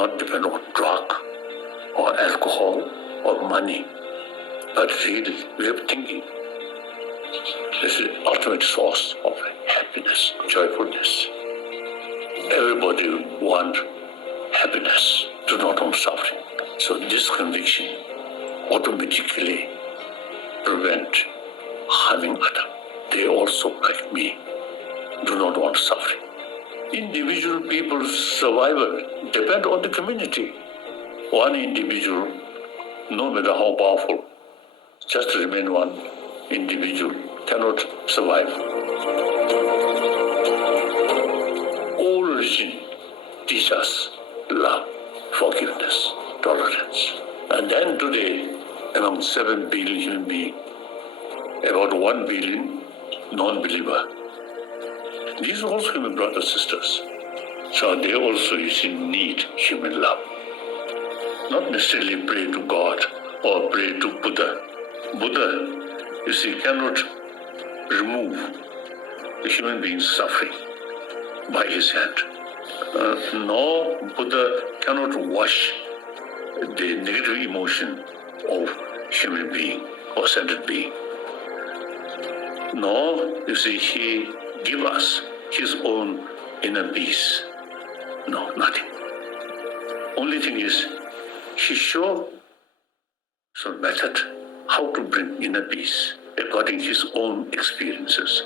not depend on drug or alcohol or money, but really we have thinking. This is the ultimate source of happiness, joyfulness. Everybody wants happiness, do not want suffering. So this conviction automatically prevent harming others. They also, like me, do not want suffering. Individual people's survival depends on the community. One individual, no matter how powerful, just remain one individual, cannot survive. All religion teach us love, forgiveness, tolerance. And then today, among 7 billion human beings, about 1 billion non-believer. These are also human brothers and sisters. So they also, need human love. Not necessarily pray to God or pray to Buddha. Buddha, cannot remove the human being's suffering by his hand. Nor Buddha cannot wash the negative emotion of human being or sentient being. Nor, he give us his own inner peace. No, nothing. Only thing is, he show some method how to bring inner peace according to his own experiences.